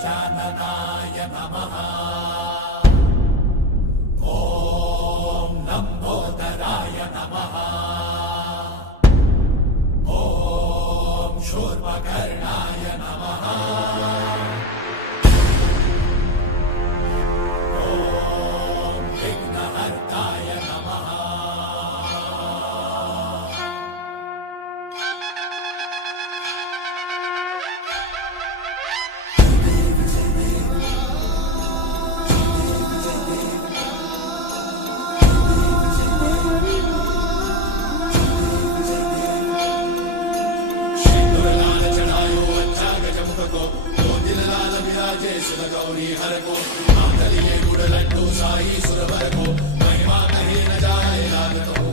गजाननाय नमः। ॐ लम्बोदराय नमः। ॐ शूर्पकर्णाय नमः। ॐ विघ्नहर्ताय नमः। गौरी हर को मातलिए गुड़ लड्डू शाही सुरवर को महिमा कहीं न जाए रात को।